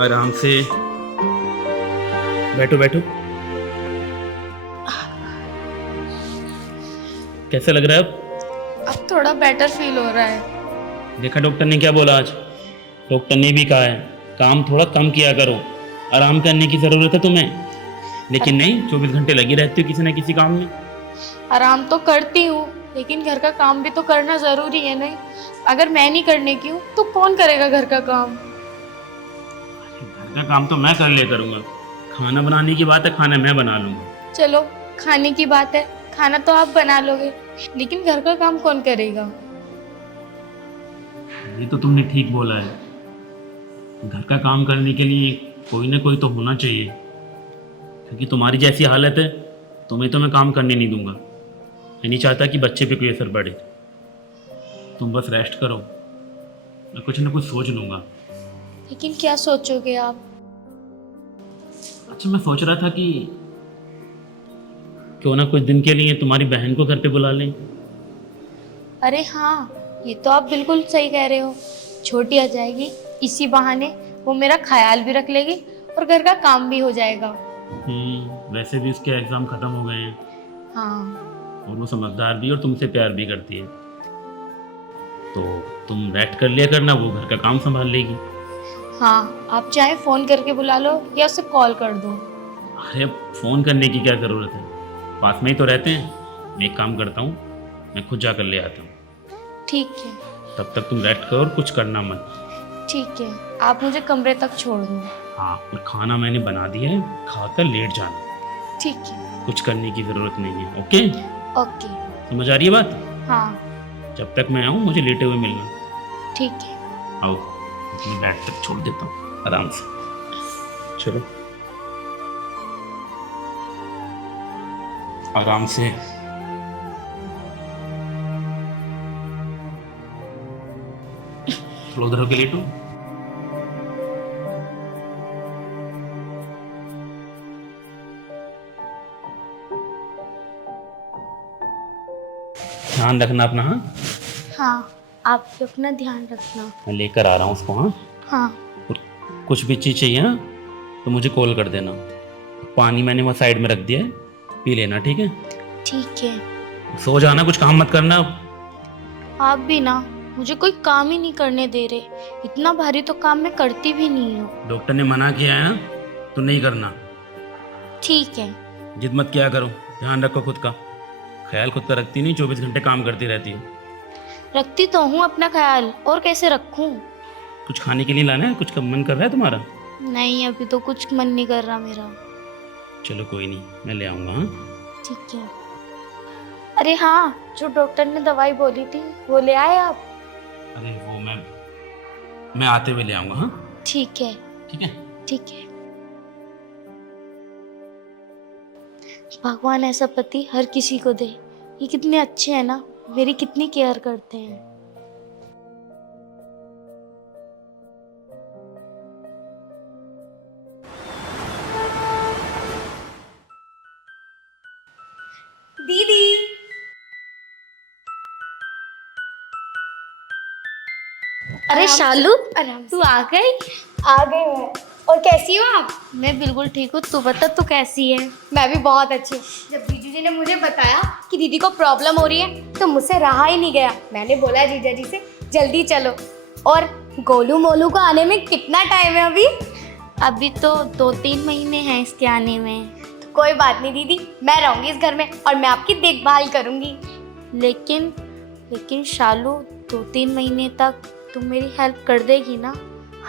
आराम से बैठो बैठो। कैसा लग रहा है अब थोड़ा बेटर फील हो रहा है। देखा डॉक्टर ने क्या बोला आज? डॉक्टर ने भी कहा है काम थोड़ा कम किया करो, आराम करने की ज़रूरत है तुम्हें। लेकिन नहीं, 24 घंटे लगी रहती हो किसी न किसी काम में। आराम तो करती हूँ, लेकिन घर का काम भी तो करना जरूरी है नहीं? अगर मैं नहीं करने की हूँ तो कौन करेगा घर का काम? घर का काम तो मैं कर लिया करूँगा। खाना बनाने की बात है, खाना मैं बना लूँगा। चलो, खाने की बात है, खाना तो आप बना लोगे, लेकिन घर का काम कौन करेगा? ये तो तुमने ठीक बोला है। घर का काम करने के लिए कोई ना कोई तो होना चाहिए, क्योंकि तुम्हारी जैसी हालत है तुम्हें तो मैं काम करने नहीं दूंगा। मैं नहीं चाहता कि बच्चे पे कोई असर पड़े। तुम बस रेस्ट करो, मैं कुछ ना कुछ सोच लूँगा। लेकिन क्या सोचोगे आप? अच्छा, मैं सोच रहा था कि क्यों ना कुछ दिन के लिए तुम्हारी बहन को घर पे बुला लें। अरे हाँ, ये तो आप बिल्कुल सही कह रहे हो। छोटी आ जाएगी, इसी बहाने वो मेरा ख्याल भी रख लेगी और घर का काम भी हो जाएगा। वैसे भी उसके एग्ज़ाम ख़त्म हो गए हैं हाँ। और वो समझदार भी और तुमसे प्यार भी करती है। तो तुम रेस्ट कर लिया करना, वो घर का काम संभाल लेगी। हाँ, आप चाहे फोन करके बुला लो या उसे कॉल कर दो। अरे अब फ़ोन करने की क्या ज़रूरत है, पास में ही तो रहते हैं। मैं एक काम करता हूँ, मैं खुद जाकर ले आता हूँ। ठीक है। तब तक तुम रेस्ट करो और कुछ करना मत। ठीक है, आप मुझे कमरे तक छोड़ दो। हाँ, और खाना मैंने बना दिया है, खाकर लेट जाना। ठीक है। कुछ करने की ज़रूरत नहीं है। ओके? ओके। समझ आ रही है बात? हाँ। जब तक मैं आऊँ मुझे लेटे हुए मिलना। ठीक है। आओ, अपनी बैग तक छोड़ देता हूँ आराम से। चलो आराम से। थोड़ा उधर होके लेटो। ध्यान रखना अपना। हाँ, हाँ, आप भी अपना ध्यान रखना। मैं लेकर आ रहा हूँ उसको। हाँ, हाँ। और कुछ भी चीज़ चाहिए ना तो मुझे कॉल कर देना। पानी मैंने वहाँ साइड में रख दिया है, पी लेना। ठीक है? ठीक है। सो जाना, कुछ काम मत करना। आप भी ना, मुझे कोई काम ही नहीं करने दे रहे। इतना भारी तो काम मैं करती भी नहीं हूँ। डॉक्टर ने मना किया है ना, तो नहीं करना। ठीक है। जिद मत किया करो, ध्यान रखो खुद का। ख्याल खुद का रखती नहीं, 24 घंटे काम करती रहती है। रखती तो हूँ अपना ख्याल, और कैसे रखूँ? कुछ खाने के लिए लाना है? कुछ का मन कर रहा है तुम्हारा? नहीं, अभी तो कुछ मन नहीं कर रहा मेरा। चलो कोई नहीं, मैं ले आऊँगा। हाँ, ठीक है। अरे हाँ, जो डॉक्टर ने दवाई बोली थी वो ले आए आप? अरे वो मैं आते हुए ले आऊँगा। हाँ, ठीक है। ठीक है। ठीक है। भगवान ऐसा पति हर किसी को दे। ये कितने अच्छे हैं ना, मेरी कितनी केयर करते हैं। दीदी। अरे शालू, तू आ गई? आ गई मैं। और कैसी हो आप? मैं बिल्कुल ठीक हूँ, तू बता तू कैसी है? मैं भी बहुत अच्छी हूँ। जब जीजू जी ने मुझे बताया कि दीदी को प्रॉब्लम हो रही है तो मुझसे रहा ही नहीं गया। मैंने बोला जीजा जी से जल्दी चलो। और गोलू मोलू को आने में कितना टाइम है अभी? अभी तो 2-3 महीने हैं इसके आने में। तो कोई बात नहीं दीदी, मैं रहूंगी इस घर में और मैं आपकी देखभाल करूंगी। लेकिन शालू, 2-3 महीने तक तुम मेरी हेल्प कर देगी ना?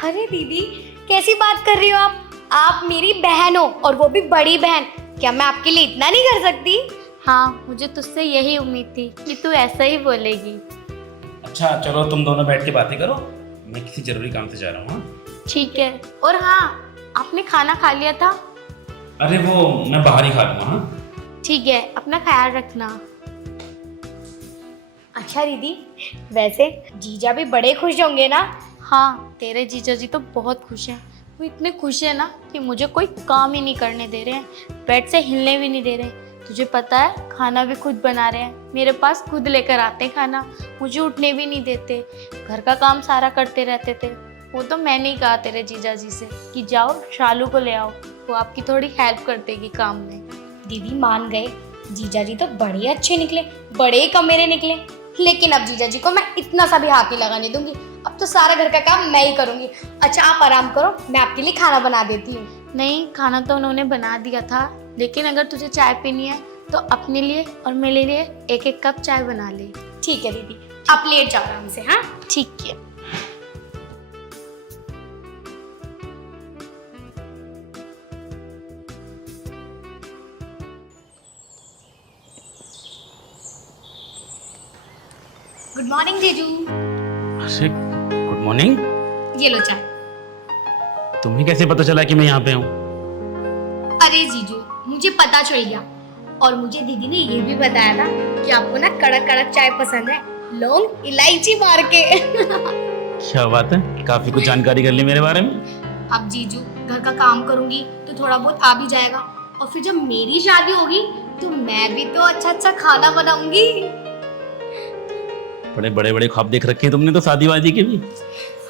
अरे दीदी, कैसी बात कर रही हो आप? आप मेरी बहन हो और वो भी बड़ी बहन। क्या मैं आपके लिए इतना नहीं कर सकती? हाँ, मुझे तुझसे यही उम्मीद थी कि तू ऐसा ही बोलेगी। अच्छा चलो, तुम दोनों बैठ के बातें करो, मैं किसी जरूरी काम से जा रहा हूँ। हाँ? ठीक है। और हाँ, आपने खाना खा लिया था? अरे वो मैं बाहर ही खा लूँगा। हाँ, ठीक है, अपना ख्याल रखना। अच्छा दीदी, वैसे जीजा भी बड़े खुश होंगे ना? हाँ, तेरे जीजा जी तो बहुत खुश हैं। वो इतने खुश हैं ना कि मुझे कोई काम ही नहीं करने दे रहे हैं, बेड से हिलने भी नहीं दे रहे। तुझे पता है, खाना भी खुद बना रहे हैं, मेरे पास खुद लेकर आते खाना, मुझे उठने भी नहीं देते। घर का काम सारा करते रहते थे, वो तो मैंने ही कहा तेरे जीजा जी से कि जाओ शालू को ले आओ, वो आपकी थोड़ी हेल्प कर देगी काम में। दीदी मान गए, जीजा जी तो बड़े अच्छे निकले, बड़े कमेरे निकले। लेकिन अब जीजा जी को मैं इतना सा भी हाथ नहीं लगाने दूंगी। अब तो सारा घर का काम मैं ही करूंगी। अच्छा आप आराम करो, मैं आपके लिए खाना बना देती हूँ। नहीं, खाना तो उन्होंने बना दिया था, लेकिन अगर तुझे चाय पीनी है तो अपने लिए और मेरे लिए एक एक कप चाय बना ले। ठीक है दीदी, आप लेट जाओ आराम से। हाँ ठीक है। गुड मॉर्निंग जीजू। अरे गुड मॉर्निंग। ये लो चाय। तुम्हें कैसे पता चला कि मैं यहाँ पे हूँ? अरे जीजू, मुझे पता चल गया, और मुझे दीदी ने ये भी बताया था कि आपको ना कड़क कड़क चाय पसंद है, लौंग इलायची मार के। क्या बात है, काफी कुछ जानकारी कर ली मेरे बारे में। अब जीजू घर का काम करूंगी तो थोड़ा बहुत आ भी जाएगा, और फिर जब मेरी शादी होगी तो मैं भी तो अच्छा अच्छा खाना बनाऊंगी। बड़े बड़े बड़े ख्वाब देख रखे हैं तुमने तो शादी वादी के भी।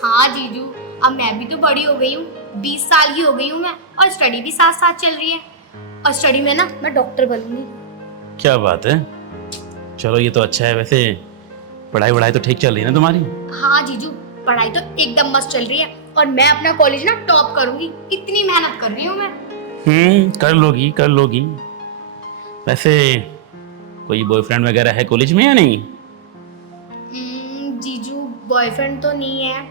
हाँ जीजू, अब मैं भी तो बड़ी हो गई हूँ, 20 साल की हो गई हूँ मैं, और स्टडी भी साथ साथ चल रही है। और स्टडी में ना मैं डॉक्टर बनूंगी। क्या बात है, चलो ये तो अच्छा है। वैसे पढ़ाई वढ़ाई तो ठीक चल रही है ना तुम्हारी? हाँ जीजू, पढ़ाई तो एकदम मस्त चल रही है, और मैं अपना कॉलेज ना टॉप करूंगी। इतनी मेहनत कर रही हूँ मैं। कर लोगी कर लोगी। वैसे कोई बॉयफ्रेंड वगैरह है कॉलेज में या नहीं? जीजू बॉयफ्रेंड तो नहीं है।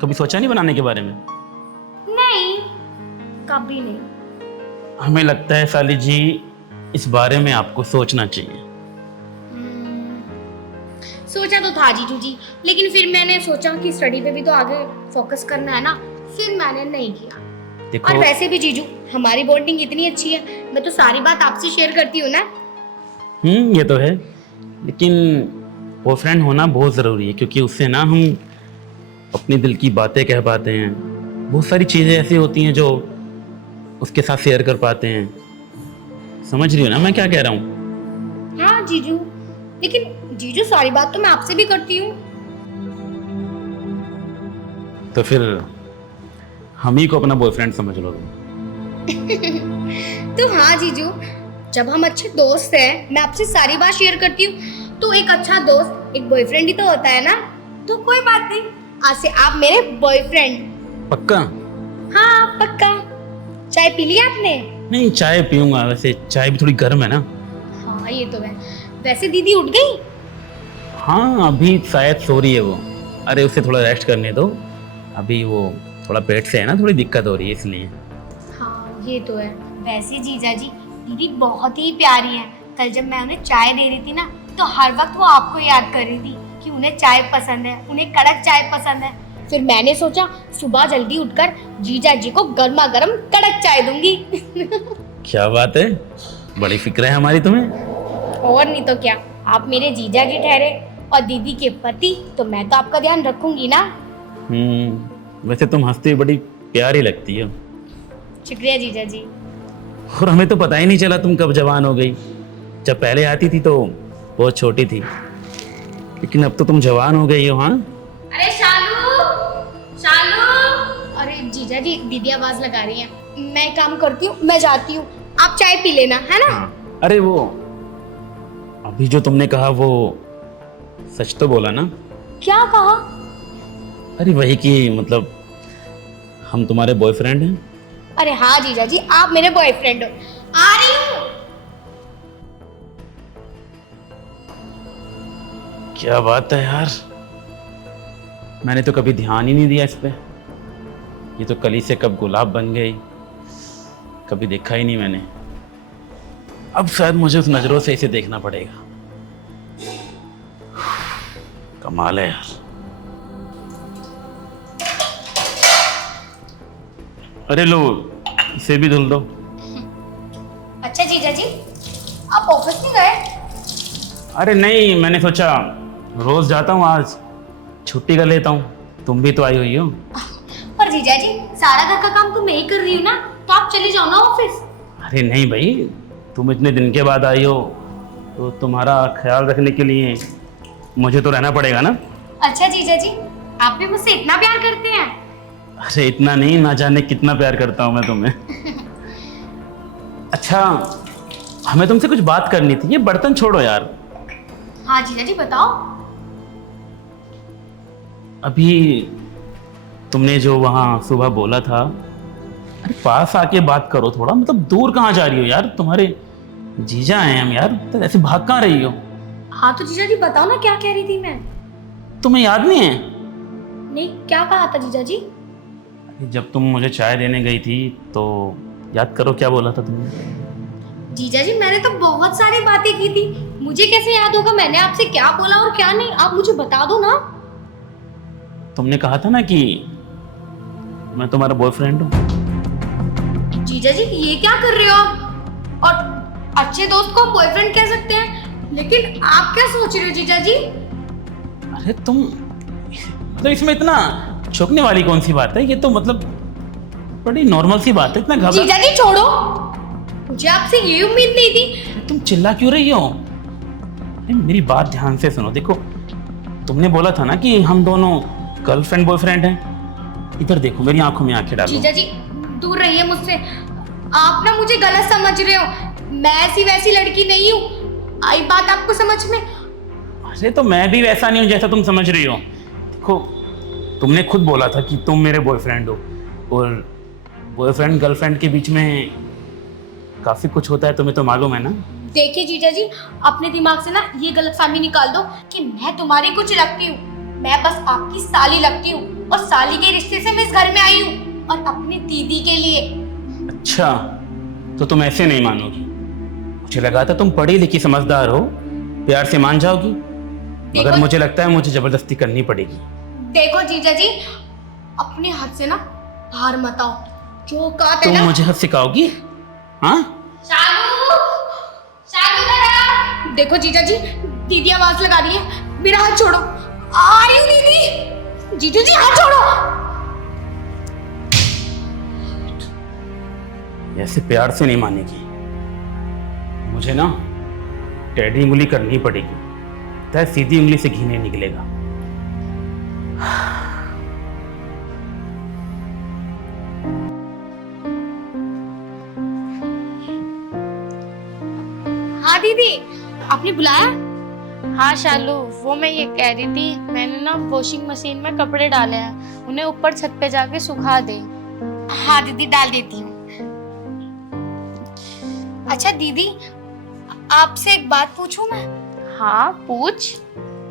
कभी सोचा नहीं बनाने के बारे में? नहीं, कभी नहीं। हमें लगता है साली जी इस बारे में आपको सोचना चाहिए। सोचा तो था जीजू जी, लेकिन फिर मैंने सोचा कि स्टडी पे भी तो आगे फोकस करना है ना, फिर मैंने नहीं किया। देखो, और वैसे भी जीजू हमारी बॉन्डिंग इतनी अच्छी है, मैं तो सारी बात आपसे शेयर करती हूँ ना। ये तो है, लेकिन बॉयफ्रेंड होना बहुत ज़रूरी है, क्योंकि उससे ना हम अपने दिल की बातें कह पाते हैं। बहुत सारी चीज़ें ऐसी होती हैं जो उसके साथ शेयर कर पाते हैं। समझ रही हो ना मैं क्या कह रहा हूँ? हाँ जीजू, लेकिन जीजू सारी बात तो मैं आपसे भी करती हूँ। तो फिर हम ही को अपना बॉयफ्रेंड समझ लो। तो हाँ जीजू, जब हम अच्छे दोस्त हैं, मैं आपसे सारी बात शेयर करती हूँ, तो एक अच्छा दोस्त एक बॉयफ्रेंड ही तो होता है ना। तो कोई बात नहीं, आज से आप मेरे बॉयफ्रेंड। पक्का? हाँ पक्का। चाय पी ली आपने? नहीं, चाय पीऊंगा। वैसे चाय भी थोड़ी गर्म है ना। हाँ ये तो है। वैसे दीदी उठ गई? हाँ, अभी शायद सो रही है वो। अरे उसे थोड़ा रेस्ट करने दो, अभी वो थोड़ा पेट से है ना, थोड़ी दिक्कत हो रही है इसलिए। हाँ ये तो है। वैसे जीजा जी दीदी बहुत ही प्यारी है। कल जब मैं उन्हें चाय दे रही थी ना, तो हर वक्त वो आपको याद कर रही थी कि उन्हें चाय पसंद है, उन्हें कड़क चाय पसंद है। फिर मैंने सोचा सुबह जल्दी उठकर जीजा जी को गर्मा गर्म कड़क चाय दूंगी। क्या बात है, बड़ी फिक्र है हमारी तुम्हें। और नहीं तो क्या, आप मेरे जीजा जी ठहरे और दीदी के पति, तो मैं तो आपका ध्यान रखूंगी ना। वैसे तुम हंसती बड़ी प्यारी लगती हो। शुक्रिया जीजा जी। और हमें तो पता ही नहीं चला तुम कब जवान हो गई। जब पहले आती थी तो बहुत छोटी थी, लेकिन अब तो तुम जवान हो गई हो। हाँ, अरे शालू, शालू। अरे जीजा जी दीदी आवाज लगा रही हैं। मैं काम करती हूँ, मैं जाती हूँ, आप चाय पी लेना, है ना? हाँ। अरे वो अभी जो तुमने कहा वो सच तो बोला ना? क्या कहा? अरे वही कि मतलब हम तुम्हारे बॉयफ्रेंड हैं। अरे हाँ जीजा जी, आप मेरे बॉयफ्रेंड हो। आ रही हूँ। क्या बात है यार, मैंने तो कभी ध्यान ही नहीं दिया इस पे। ये तो कली से कब गुलाब बन गई, कभी देखा ही नहीं मैंने। अब शायद मुझे उस नजरों से इसे देखना पड़ेगा। कमाल है यार। अरे लो, इसे भी धुल दो। अच्छा जीजा जी, आप ऑफिस नहीं गए? अरे नहीं, मैंने सोचा रोज जाता हूँ, आज छुट्टी कर लेता हूँ। तुम भी तो आई हुई हो। पर जीजा जी सारा घर का काम तो मैं ही कर रही हूँ ना, तो आप चले जाओ ना ऑफिस। अरे नहीं भाई, तुम इतने दिन के बाद आई हो तो तुम्हारा ख्याल रखने के लिए मुझे तो रहना पड़ेगा ना। अच्छा जीजा जी, आप भी मुझसे इतना प्यार करते हैं? अरे इतना नहीं, ना जाने कितना प्यार करता हूँ मैं तुम्हें। अच्छा, हमें तुमसे कुछ बात करनी थी। ये बर्तन छोड़ो यार। हाँ जीजा जी बताओ। अभी तुमने जो वहाँ सुबह बोला था, अरे पास आके बात करो थोड़ा। मतलब दूर कहाँ जा रही हो यार? तुम्हारे जीजा हैं हम यार, तो ऐसे भाग कहाँ रही हो? हाँ तो जीजा जी बताओ ना, क्या कह रही थी मैं? तुम्हें याद नहीं है? नहीं, क्या कहा था जीजा जी? जब तुम मुझे चाय देने गई थी तो याद करो क्या बोला था तुमने। जीजा जी मैंने तो बहुत सारी बातें की थी, मुझे कैसे याद होगा मैंने आपसे क्या बोला और क्या नहीं? आप मुझे बता दो ना। तुमने कहा था ना कि मैं तुम्हारा बॉयफ्रेंड हूँ। जीजा जी ये क्या कर रहे हो आप? और अच्छे दोस्त को बॉयफ्रेंड कह सकते हैं, लेकिन आप क्या सोच रहे हो जीजा जी? अरे तुम तो इसमें इतना चौंकने वाली कौन सी बात है? ये तो मतलब बड़ी नॉर्मल सी बात है। इतना घबरा। जीजा जी छोड़ो, मुझे आपसे ये उम्मीद नहीं थी। तुम चिल्ला क्यों रही हो? अरे मेरी बात ध्यान से सुनो। देखो, तुमने बोला था ना कि हम दोनों गर्लफ्रेंड बॉयफ्रेंड हैं। इधर देखो, मेरी आंखों में आंखें डालो। जीजा जी दूर रहिए मुझसे, आप ना मुझे गलत समझ रहे हो। मैं ऐसी वैसी लड़की नहीं हूँ, आई बात आपको समझ में? अरे तो मैं भी वैसा नहीं हूँ जैसा तुम समझ रही हो। देखो, तुमने खुद बोला था कि तुम मेरे बॉयफ्रेंड हो, और बॉयफ्रेंड गर्लफ्रेंड के बीच में काफी कुछ होता है, तुम्हें तो मालूम है ना। देखिए जीजा जी, अपने दिमाग से ना ये गलतफहमी निकाल दो कि मैं तुम्हारी कुछ लगती हूँ। मैं बस आपकी साली लगती हूँ, और साली के रिश्ते से मैं इस घर में आई हूँ, और अपनी दीदी के लिए। अच्छा, तो तुम ऐसे नहीं मानोगी। मुझे लगा था तुम पढ़ी लिखी समझदार हो, प्यार से मान जाओगी, मगर मुझे लगता है मुझे जबरदस्ती करनी पड़ेगी। देखो जीजा जी, अपने हाथ से ना बाहर मत आओ। जो कहा था तुम ना। मुझे हद सिखाओगी? हाँ, शालू, शालू जरा। देखो जीजा जी, दीदी आवाज लगा रही है, मेरा हाथ छोड़ो। आ रही हूँ दीदी। जीजू जी हाथ छोड़ो। ऐसे प्यार से नहीं मानेगी। मुझे ना टेढ़ी उंगली करनी पड़ेगी, तय सीधी उंगली से घी नहीं निकलेगा। हाँ दीदी, आपने बुलाया? हाँ शालू, वो मैं ये कह रही थी, मैंने ना वॉशिंग मशीन में कपड़े डाले हैं, उन्हें ऊपर छत पे जाके सुखा दे। हाँ दीदी डाल देती हूँ। अच्छा दीदी, आपसे एक बात पूछूं मैं? हाँ पूछ।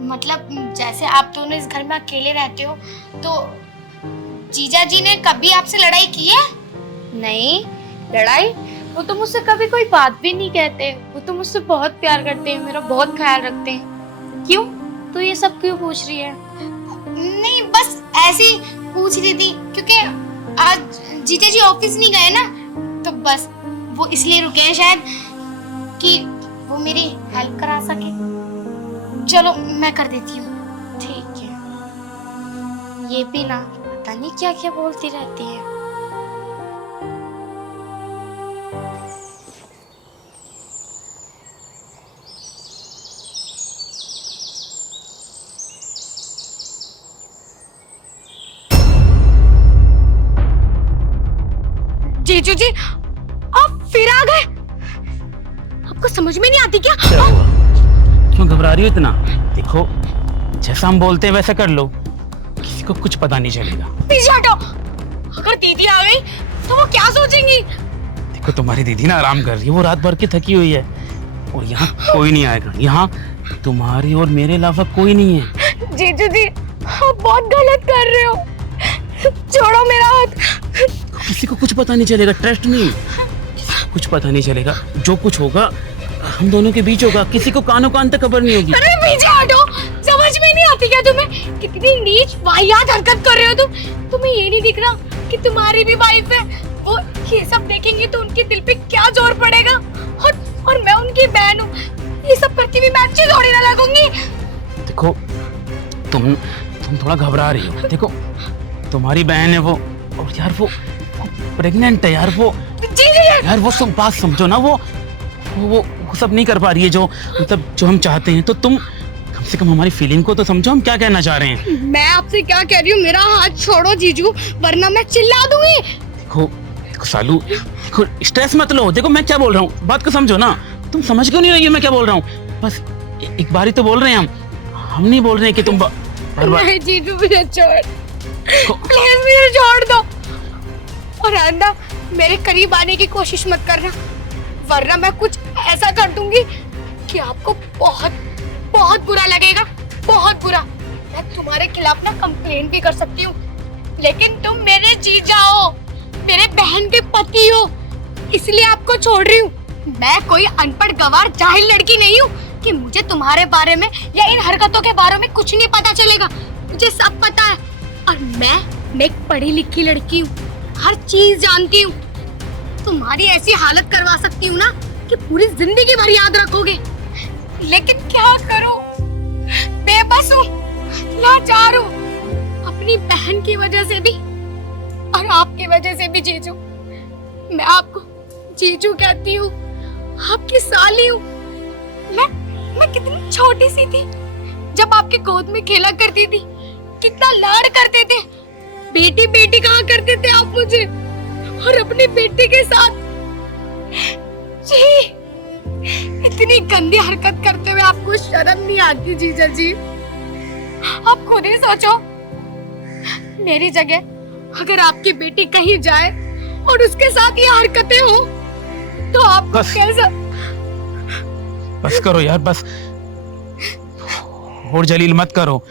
मतलब जैसे आप दोनों इस घर में अकेले रहते हो, तो जीजा जी ने कभी आपसे लड़ाई की है? नहीं, लड़ाई? वो तो मुझसे कभी कोई बात भी नहीं कहते। वो तो मुझसे बहुत प्यार करते हैं, मेरा बहुत ख्याल रखते हैं। क्यों, तू ये सब क्यों पूछ रही है? नहीं, बस ऐसे ही पूछ रही थी, क्योंकि आज जीजा जी ऑफिस नहीं गए ना, तो बस वो इसलिए रुके हैं शायद कि वो मेरी हेल्प करा सके। चलो मैं कर देती हूँ। ठीक है। ये भी ना पता नहीं क्या क्या बोलती रहती है। जीजू जी आप फिर आ गए? आपको समझ में नहीं आती क्या? क्या हुआ? क्यों घबरा रही हो इतना? देखो, जैसा हम बोलते हैं वैसा कर लो, किसी को कुछ पता नहीं चलेगा। पीछे हटो। अगर दीदी आ गई तो वो क्या सोचेंगी? देखो, तुम्हारी दीदी ना आराम कर रही है, वो रात भर की थकी हुई है, और यहाँ कोई नहीं आएगा। यहाँ तुम्हारी और मेरे अलावा कोई नहीं है। जीजू जी आप बहुत गलत कर रहे हो, छोड़ो मेरा हाथ। किसी को कुछ पता नहीं चलेगा, ट्रस्ट नहीं, कुछ पता नहीं चलेगा। जो कुछ होगा हम दोनों के बीच होगा, किसी को कानों कान तक खबर नहीं होगी। अरे पीछे हटो, समझ में नहीं आती क्या तुम्हें? कितनी नीच वाहियात हरकत कर रहे हो तुम। तुम्हें ये नहीं दिख रहा कि तुम्हारी भी वाइफ है? वो ये सब देखेंगे तो उनके दिल पे क्या जोर पड़ेगा। और मैं उनकी बहन हूँ, ये सब करती भी मैं अच्छी थोड़ी ना लगूंगी। देखो, तुम थोड़ा घबरा रही हो। देखो, तुम्हारी बहन है वो, और यार वो प्रेग्नेंट है यार। वो यार वो सब बात समझो ना, वो सब नहीं कर पा रही है जो मतलब जो हम चाहते हैं। तो तुम कम से कम हमारी फीलिंग को तो समझो, हम क्या कहना चाह रहे हैं। मैं आपसे क्या कह रही हूँ, मेरा हाथ छोड़ो जीजू, वरना मैं चिल्ला दूंगी। देखो देखो सालू, देखो स्ट्रेस मत लो। देखो मैं क्या बोल रहा हूँ, बात को समझो ना। तुम समझ क्यों नहीं रही हो मैं क्या बोल रहा हूँ? बस एक बार ही तो बोल रहे हैं हम नहीं बोल रहे हैं कि तुम बार बार। नहीं जीजू, मुझे छोड़, प्लीज मुझे छोड़ दो। और आंदा मेरे करीब आने की कोशिश मत करना, वरना मैं कुछ ऐसा कर दूंगी कि आपको बहुत बहुत बुरा लगेगा, बहुत बुरा। मैं तुम्हारे खिलाफ ना कंप्लेन भी कर सकती हूँ, लेकिन तुम मेरे जीजा हो, मेरे बहन के पति हो, इसलिए आपको छोड़ रही हूँ। मैं कोई अनपढ़ गंवार जाहिल लड़की नहीं हूँ कि मुझे तुम्हारे बारे में या इन हरकतों के बारे में कुछ नहीं पता चलेगा। मुझे सब पता है, और मैं एक पढ़ी लिखी लड़की हूँ, हर चीज जानती हूँ। तुम्हारी ऐसी हालत करवा सकती हूँ ना कि पूरी जिंदगी भर याद रखोगे। लेकिन क्या करूं, बेबस हूँ, लाचार हूँ, अपनी बहन की वजह से भी और आपकी वजह से भी। जीजू, मैं आपको जीजू कहती हूँ, आपकी साली हूँ। मैं कितनी छोटी सी थी जब आपकी गोद में खेला करती थी, कितना लाड करते थे, बेटी बेटी कहा करते थे आप मुझे, और अपनी बेटी के साथ जी इतनी गंदी हरकत करते हुए आपको शर्म नहीं आती? जीजा जी, आप खुद ही सोचो, मेरी जगह अगर आपकी बेटी कहीं जाए और उसके साथ ये हरकतें हो तो आप कैसा? बस करो यार, बस और जलील मत करो।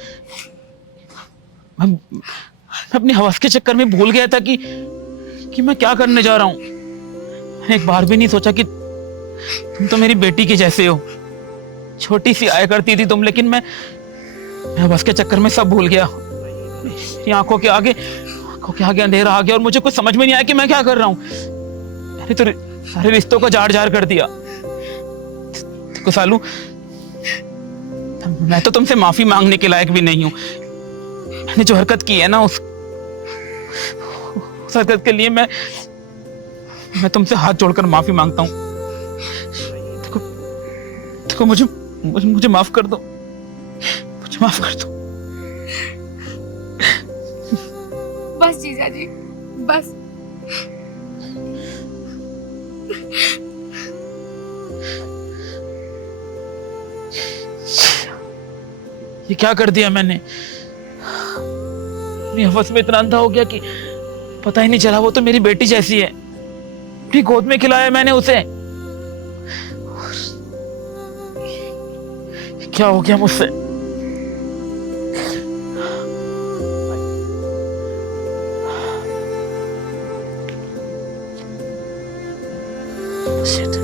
मैं अपनी हवस के चक्कर में भूल गया था कि मैं क्या करने जा रहा हूँ। मैंने एक बार भी नहीं सोचा कि तुम तो मेरी बेटी के जैसे हो। छोटी सी आया करती थी तुम, लेकिन मैं हवस के चक्कर में सब भूल गया। मेरी आंखों के आगे अंधेरा आ गया और मुझे कुछ समझ में नहीं आया कि मैं क्या कर रहा हूँ। मैंने तो सारे रिश्तों को जार जार कर दिया। देखो सालू, मैं तो तुमसे माफी मांगने के लायक भी नहीं हूँ। मैंने जो हरकत की है ना, उस हरकत के लिए मैं तुमसे हाथ जोड़कर माफी मांगता हूँ। देखो मुझे माफ कर दो, मुझे माफ कर दो। बस जीजा जी, बस। ये क्या कर दिया मैंने? अपनी हवस में इतना अंधा हो गया कि पता ही नहीं चला वो तो मेरी बेटी जैसी है। अपनी गोद में खिलाया मैंने उसे। क्या हो गया मुझसे? Shit.